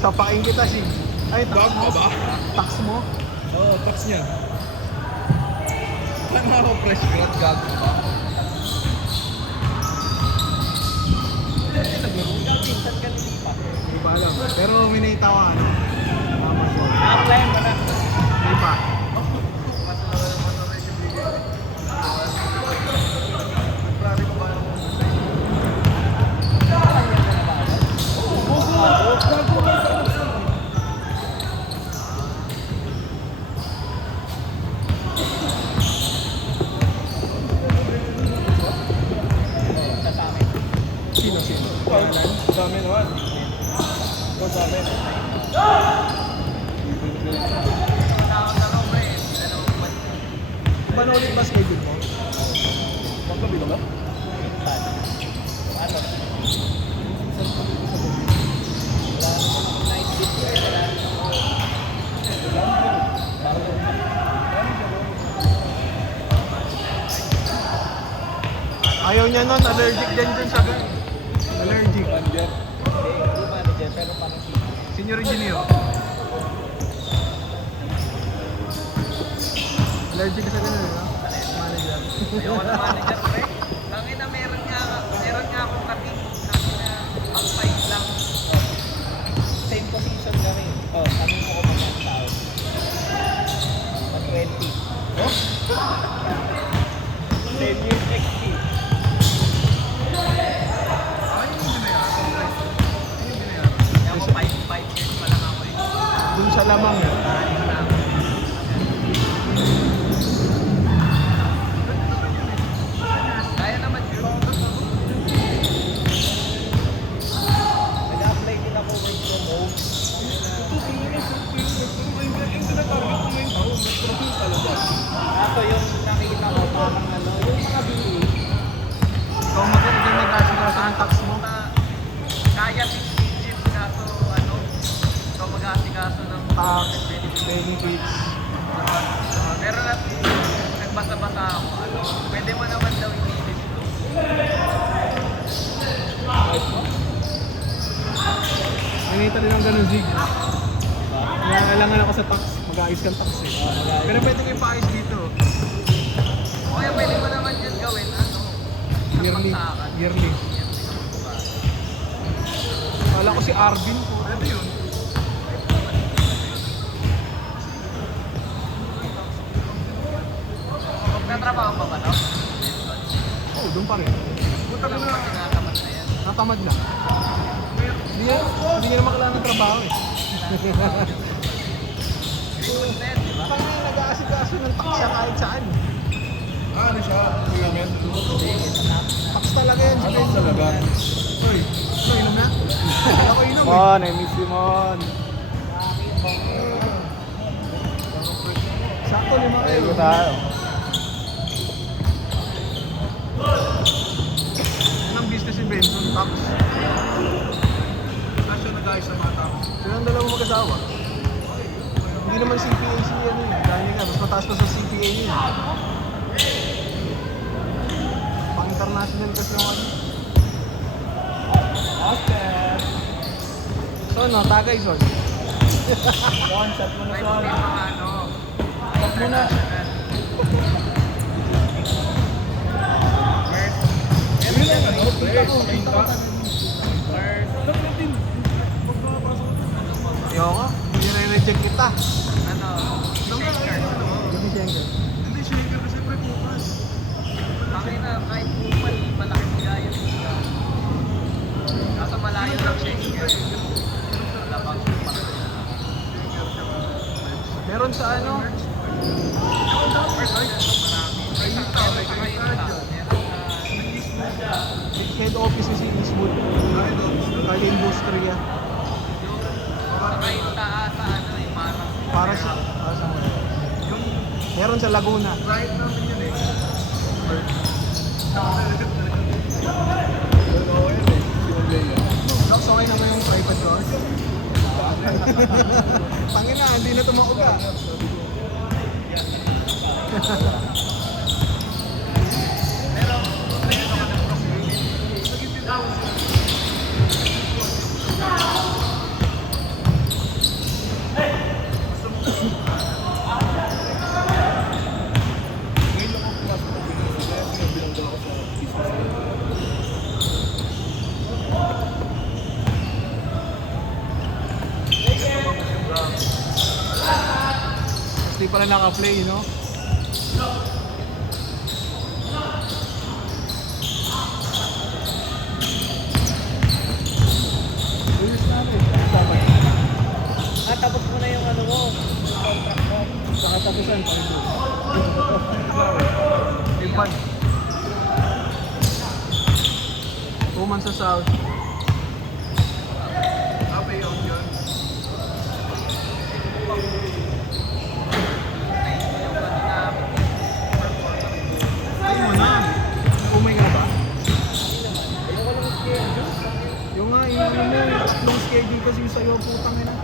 Sapakin kita si. Ay, Bag mo ba? tax mo? Oo, tax niya. Paano ako fresh grad gago ba? Pinsan ka nilipat. Hindi pa alam. Pero minita ko ano. Amazon. Na-apply mo na. Hindi pa. Sino? Dami naman. O dami. Paano ulit ba schedule mo? Pagkabi ka ba? Ano? Wala naman night shift eh. Wala Ayaw niya nun, allergic din dyan sa gan. Allergic. Manager. Hindi manager pero parang shift. Senior engineer. Allergic ka sa ganun, no? Manager. Ayoko na manager pre. Tangin na meron nga akong kating. Tangin na ang fight lang. Same position kami. Oh, kami mo ko mga tao. Mag 20. Oh? 10 years XP. Ako 5 years pa lang ako eh. Dun sa lamang. Kaya naman yun. Nag-apply din ako work from home. Ako yung nakikita ko parang ano, yung mga BA Ikaw magandang nag-aasikaso ng tax mo. na kaya 6 digits kaso ano, ikaw mag-aasikaso ng Tax, benefits. meron na nagbasa-basa ako, ano, pwede mo naman daw i-list to. Nanita din ang ganun, Zig. Kailangan ako sa tax. Mag-aayos kang tax eh. Pero pwede kayo paayos dito. O kaya pwede mo naman yun gawin, ano, isang Yearly. bagsakan. Yearly. Kala ko si Arvin po. Ano yun? Nagtatrabaho pa ba to? Oo, doon pa rin. Buta lang ba tinatamad na yan? Natamad lang. Hindi niya naman kailangan ng trabaho eh. Content, di ba? Pag may nag-aasikaso ng tax siya kahit saan. Ano siya? Pagkamen? Tax talaga yan. Ano talaga? Uy, inom na. Ako inom eh. Mon, I miss you, Mon. Sakto 5 Ayun euro. tayo. Anong business si Benson? Tax. Saan siya nag-ayos sa mga tao? Sila ang dalawang mag-asawa. Hindi naman CPA si ano eh. Dahil nga, mas mataas pa sa CPA niya. Pang-international kasi yung ano. So no, tagay son. Son, shot mo na, May Son. mga ano, Shot mo na. Yun lang, ano? Pre, pakain ka. Ayoko, hindi na-reject kita. ano, shaker. Hindi shaker. Hindi shaker kasi pre bukas. Tangin na, kahit kupal, malaking gaya dito. Kaso malayo lang shaker. Wala bang Meron sa ano? Head office ni si Eastwood. Kaya industriya. Para sa meron sa Laguna. Right namin yun eh. Docs, okay naman yung private doors. Tangin na, hindi na tumauga. pala naka-play, no? Ayos na rin. Dapat. Tapos mo na yung ano mo, contract mo. Sa katapusan, pakito. Ipan. 2 months sa South. Ay mo na. Umay ka na ba? Yung nga, yung ano mo, long schedule kasi yung sa'yo, putang ina.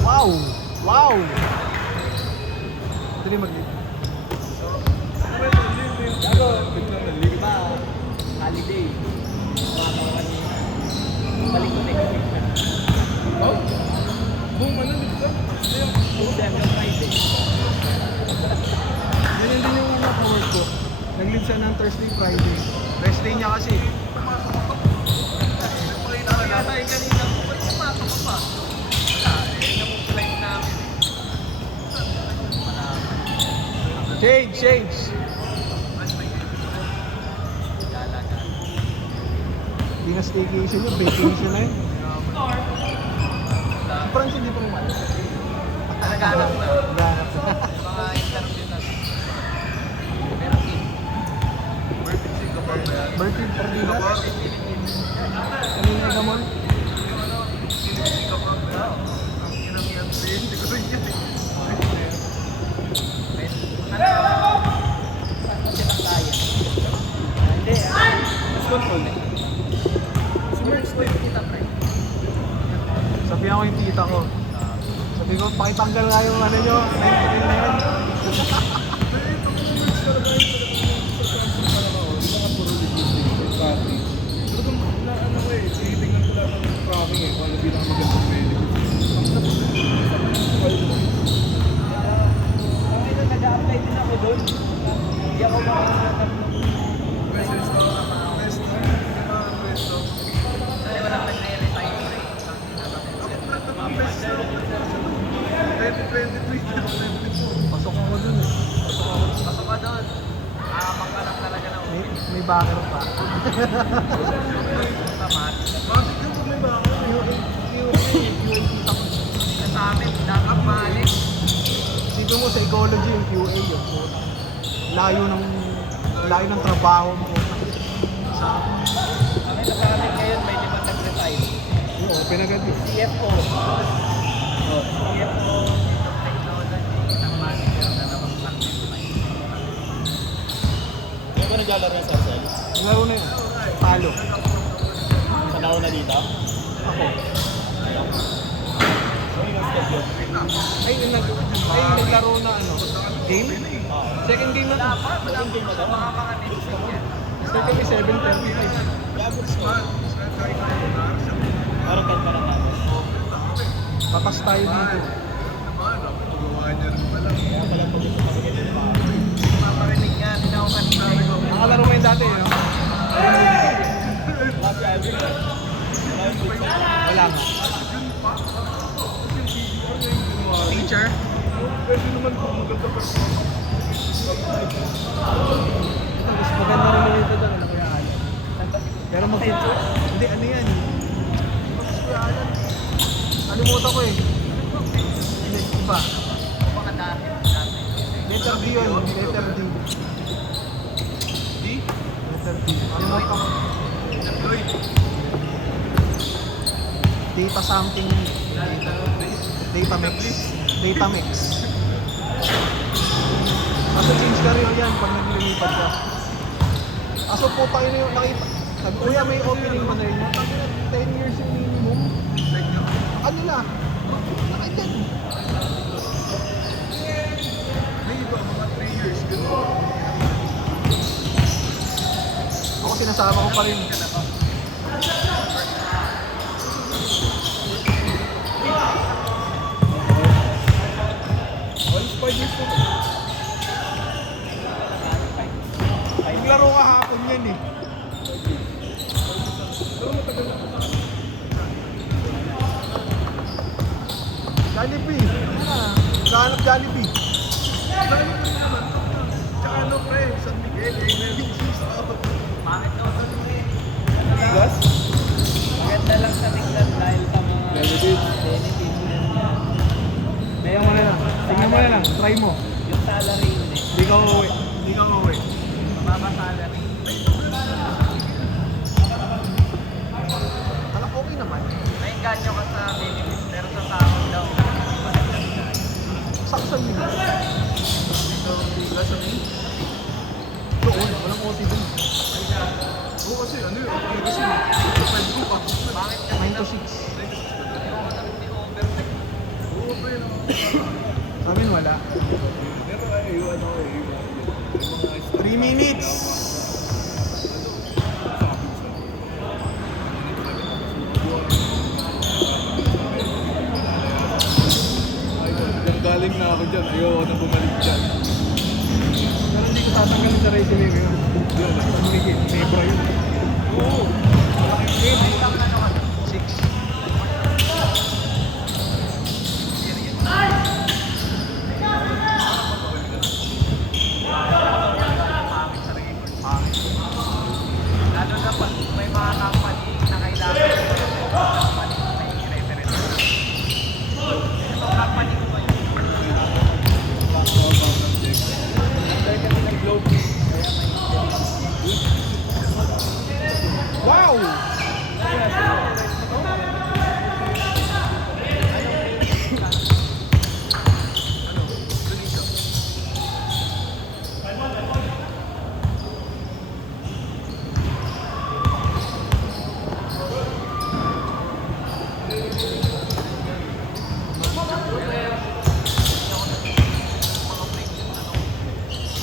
Wow! Wow! Dali mag-lead. Gago, diba, holiday. Mga kanina. Balik ko next week na. Oh? Boom, ano dito? December Friday. Ganyan din yung anak work ko. Nag-leave siya ng Thursday, Friday. Rest day niya kasi. Kaya tayo kanina, ba't pumasok ka pa? Wala, namumulay namin. Change, change! Galaga. Hindi na staycation yun, vacation na yun. Si Franz hindi pa naman. Naghanap na. Naghanap na. Mga interview na. Pero in. Birthday, Pardidas. Kanina ka mo? Hindi, mas control eh. Merge ko yung kita, pre. Sabihan ko yung tita ko. Sabi ko, pakitanggal nga yung ano nyo, 99 na yan. Okay na, nag-a-apply din ako doon. Hindi ako makakasalatam ng Dali, walang nag-re-retire, pre. Pasok ako dun eh. Pasok ka doon. Aamang ka lang talaga na May backer pa. tamat. QA tita ko. Sa amin, dapat maalis. Dito mo sa ecology yung QA yun. Layo ng trabaho mo. Sa Kami na parang ngayon, may limang nag-retire. oo, pinagadi. CFO. CFO. Technology. Isang manager na naman lang. Kaya ba naglalaro yung Sarcel? Laro na yun. Talo. Sa nauna dito? Ako. So, yung step yun? Naglaro na ano? Game? Second game na to. Second game na daw? Mga mga next week yan. Start kami 7:35. Labos mo. Parang kan pa naman. Patas tayo dito. Kaya pala pag ito kami ganito pa. Maparinig nga, hindi na ako kanina. Nakalaro mo yung dati, no? Last average. Wala nga. Teacher? Pwede naman kung maganda pa. Mas maganda rin nito doon, ano kaya ano? Pero hindi, ano yan? Kalimutan ko eh. Hindi, iba. Baka dati. Letter D yun, letter D. D? Letter D. Kalimutan ko. Data something. Data mix. Data mix. Kaso change ka rin yan pag naglilipat ka. Kaso po tayo na yung nakita. Sabi, kuya may opening mo na rin. 10 years yung minimum. Ano na? Nakadyan. May iba, mga 3 years. Gano'n. Ako sinasama ko pa rin. Alis 5 years po. Naglaro ka hapon yan eh. Pero matagal na. Jollibee. Try mo. Yung salary yun eh. Hindi ka uuwi. Hindi ka uuwi. Mababa salary. Alam, okay naman. May ganyo ka sa benefits, pero sa sahod daw. Saksan din. Ito, bigas sa main. Doon, walang OT doon. Oo, kasi ano yun? Ano kasi? 5 group ah. Bakit kasi 9 to 6. Oo, pa yun. Sa amin wala. Pero ano eh. 3 minutes. Galing na ako dyan. Ayoko na bumalik dyan. Pero hindi ko tatanggalin sa resume ko yun. Yan ah. Pag-migit, Nebra yun. Oo. Malaking grade. 6. Lalo na pag may mga company na kailangan company may reference. Itong company ko ngayon. Dahil kami ng Globe. Wow!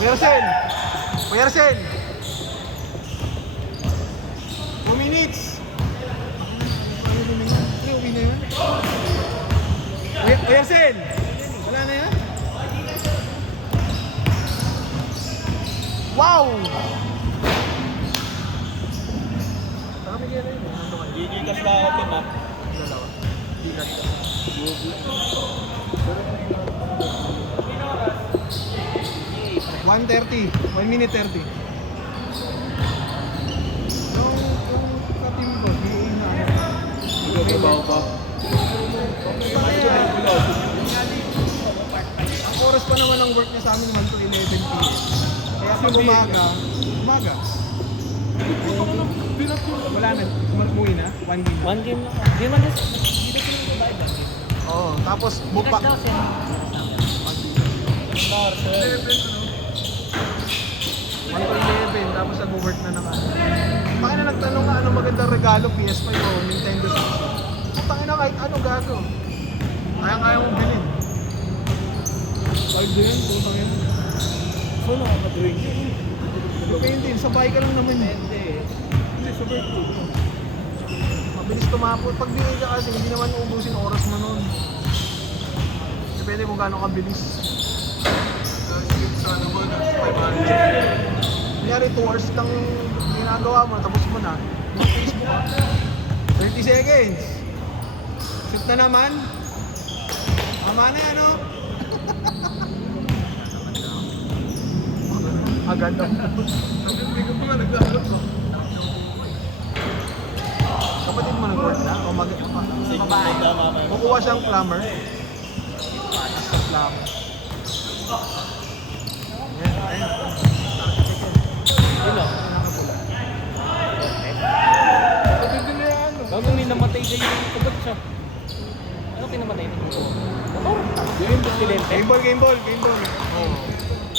Puyersen! Puyersen! 2 minutes! Ay, uwi na yun? Puyersen! Wala na yan? Wow! Parang may gano'n yun. Nandun kayo. Gigigas na ako din ha. Dalawa. Bigat ka. 1:30. 1 minute 30. Yung ka-team ko, BA na ako. Nagbabaw pa. Ang oras pa naman ng work niya sa amin 1 to 11 p.m. Kaya pag umaga, wala na, umuwi na, 1 game. One game lang. Di man din. Dito ko lang babayad ng game. Oo, tapos bukpa. Gigas daw siya. Star, sir. 1 to 11, tapos nag-work na naman. Bakit na nagtanong nga anong magandang regalo, PS5 o Nintendo Switch? Putangin na kahit ano gago. Kaya mong bilhin. 5 din, putangin. So, nakaka-drink. Depende, sabay ka lang naman yun. Hindi, sa birthday. Mabilis tumapot. Pag binigay ka kasi, hindi naman uubusin oras mo nun. Depende kung gaano kabilis. Skip sa ano ba? 500. Kanyari 2 hours lang yung ginagawa mo, tapos mo na. Yung Facebook ka. 30 seconds. Shoot na naman. Tama na yan, no? Agad na. Hindi ko pa nga naglalaro ko. Kapatid mo nag-work na? O Babae. kukuha siyang plumber. Sa plumber. Ayan, ayan. Yun lang. Nakapula. Pwede na yan. Bago may namatay kayo yung kagat siya. Ano kinamatay niyo? Motor. Game Silente. Game ball, game ball, game ball. Oo.